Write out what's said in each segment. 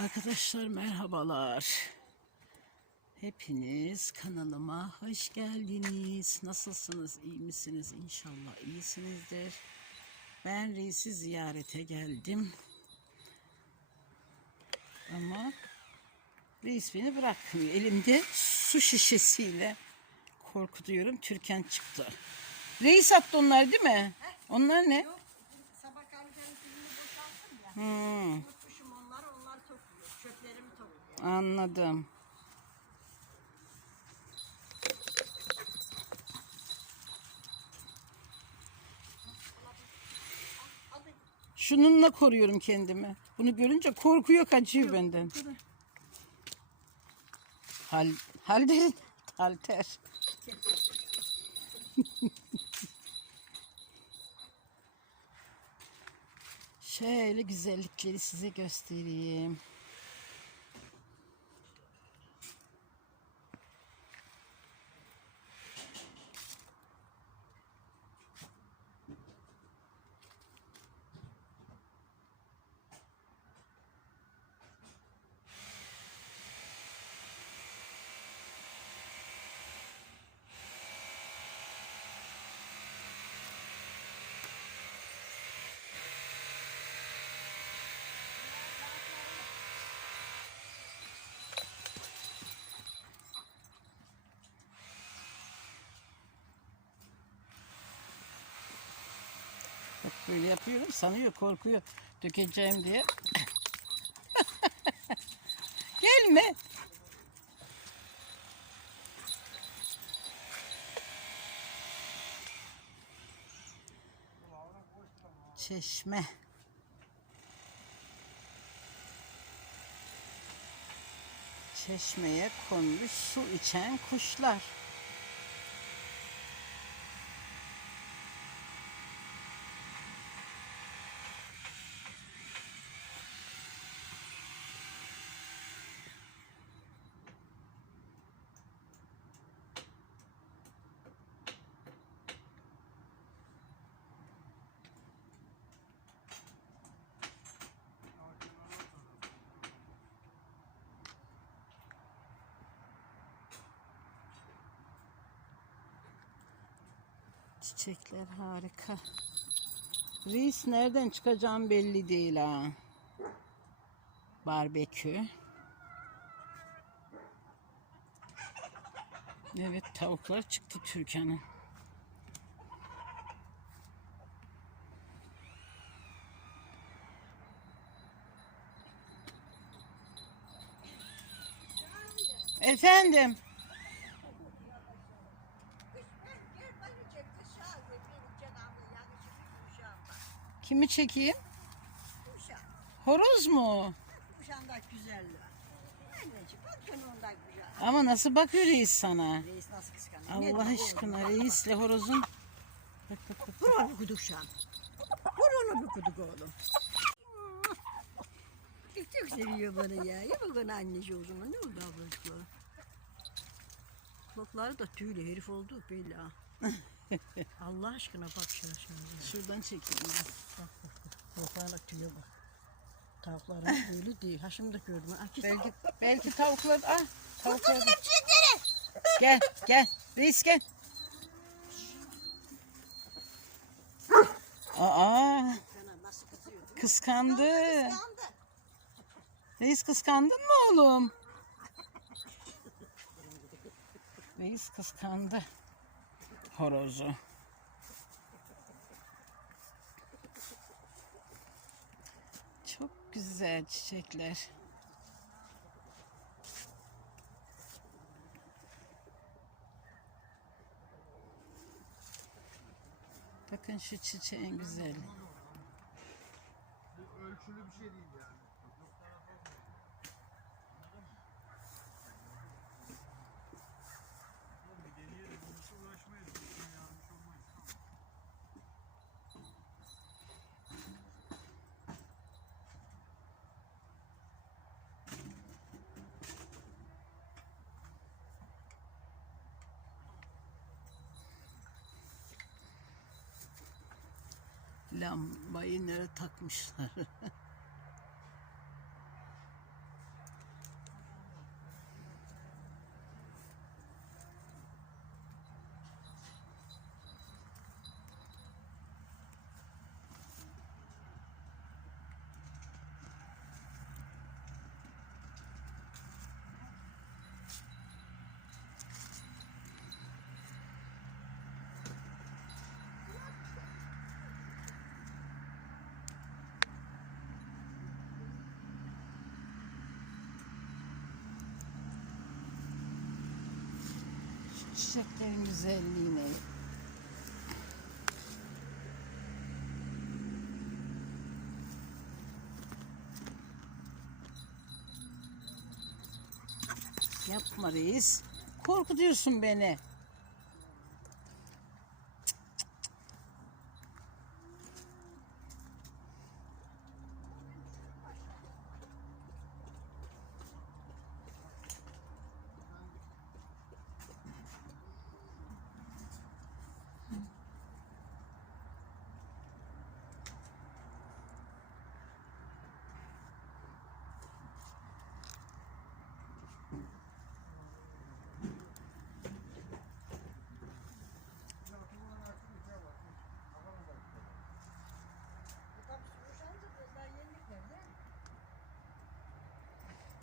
Arkadaşlar merhabalar. Hepiniz kanalıma hoş geldiniz. Nasılsınız? İyi misiniz? İnşallah iyisinizdir. Ben reisi ziyarete geldim. Ama reis beni bırakmıyor. Elimde su şişesiyle korkutuyorum. Türkan çıktı. Reis attı onlar değil mi? Onlar ne? Sabah kahveden filmi boşalttım ya. Hmm, anladım. Şununla koruyorum kendimi. Bunu görünce korkuyor kaçıyor benden. Hal, halderin halter. Şöyle güzellikleri size göstereyim. Bak böyle yapıyorum sanıyor korkuyor dökeceğim diye. Gelme. Çeşme. Çeşmeye konmuş su içen kuşlar. Çiçekler harika. Reis nereden çıkacağım belli değil ha. Barbekü. Evet tavuklar çıktı Türkan'ın. Efendim. Kimi çekeyim? Kuşağım. Horoz mu? Kuşağında güzelliği. Anneciğim bak sen ondan güzel. Ama nasıl bakıyor reis sana? Reis nasıl kıskanıyor? Allah aşkına reisle horozun. Bak bak bak. Vur onu kuduk şu an. Vur onu bir kuduk oğlum. Çok, seviyor bana ya. Ya bakın anneci o zaman. Ne oldu ablacıklar? Kulakları da tüylü herif oldu belli ha. Allah aşkına bak şuna şimdi. Şuradan çekeyim. ben. Kulaklarına tüye bak. Tavukların böyle değil. Ha şimdi de gördüm. Ha, git. Belki belki tavuklar ah tavuklar. Gel gel reis gel. Aa kıskandı. Reis kıskandın mı oğlum? Reis kıskandı horozu. Çok güzel çiçekler. Bakın şu çiçeğin güzeli. ölçülü bir şey değil yani. Lambayı nereye takmışlar? Çiçeklerin güzelliğine. Yapma reis. Korkutuyorsun beni.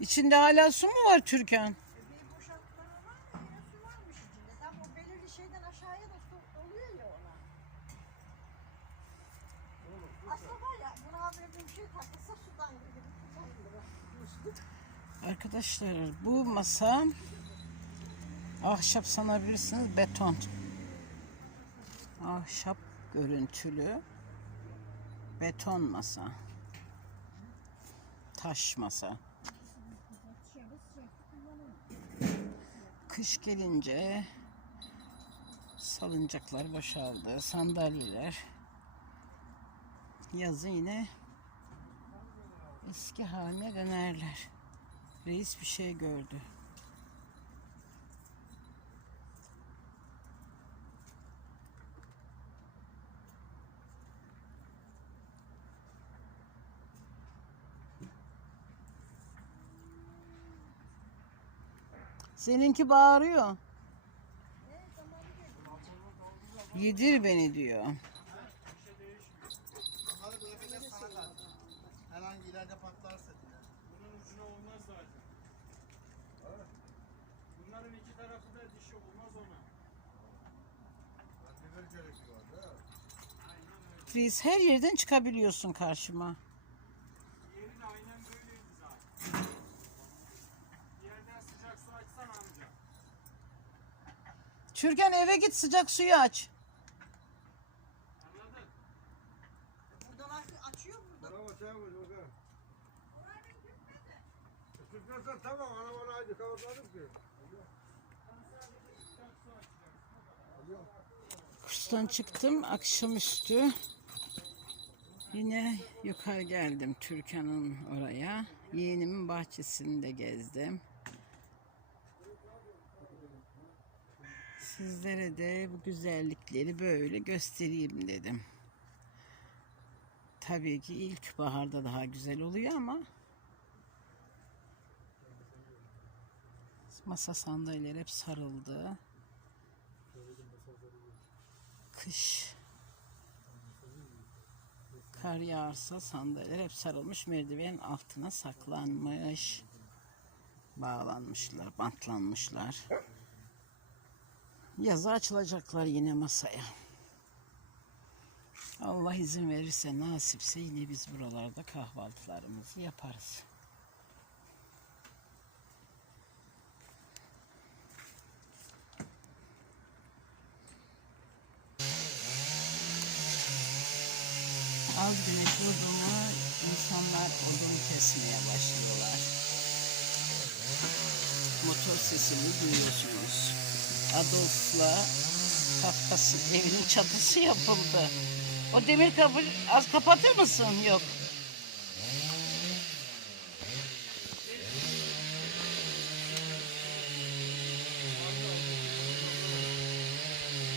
İçinde hala su mu var Türkan? Bir boşaltmaları var ya yine su varmış içinde. Tam o belirli şeyden aşağıya da su doluyor ya ona. Aslında var ya buna böyle bir şey takılsa sudan Arkadaşlar bu masa ahşap sanabilirsiniz beton. Ahşap görüntülü beton masa. Taş masa. Kış gelince salıncaklar boşaldı, sandalyeler. Yazın yine eski haline dönerler. Reis bir şey gördü. Seninki bağırıyor. Yedir beni diyor. Herhangi? Reis her yerden çıkabiliyorsun karşıma. Yerin aynen böyleydi zaten. Bir yerden sıcak su açsan amca. Türkan eve git sıcak suyu aç. Anladın? Buradan aç- açıyor burada. Sen bakalım. Tutmazsan tamam arabanı hadi kapatalım ki. Kurstan çıktım akşamüstü. Yine yukarı geldim Türkan'ın oraya. Yeğenimin bahçesinde gezdim. Sizlere de bu güzellikleri böyle göstereyim dedim. Tabii ki ilk baharda daha güzel oluyor ama masa sandalyeler hep sarıldı. Kış kar yağarsa sandalyeler hep sarılmış merdivenin altına saklanmış. Bağlanmışlar, bantlanmışlar. Yazı açılacaklar yine masaya. Allah izin verirse nasipse yine biz buralarda kahvaltılarımızı yaparız. Kafkas'ın evinin çatısı yapıldı. O demir kapı az kapatır mısın? Yok.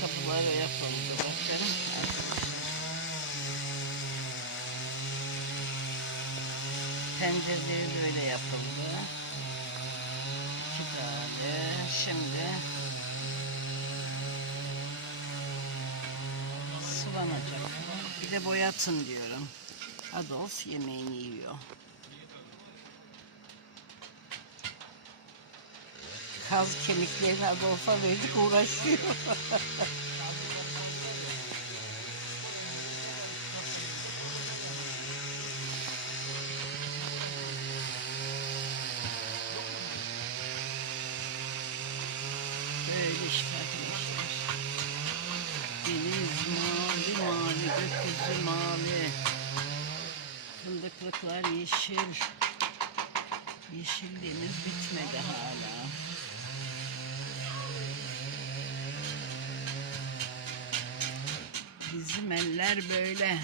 Kapıları yapıldı. Bakın. Pencereleri böyle yapıldı. İki tane. Şimdi sulanacak. Bir de boyatın diyorum. Adolf yemeğini yiyor. Kaz kemiklerini Adolf'a verdik uğraşıyor. yeşil. Yeşilliğimiz bitmedi hala. Bizim eller böyle.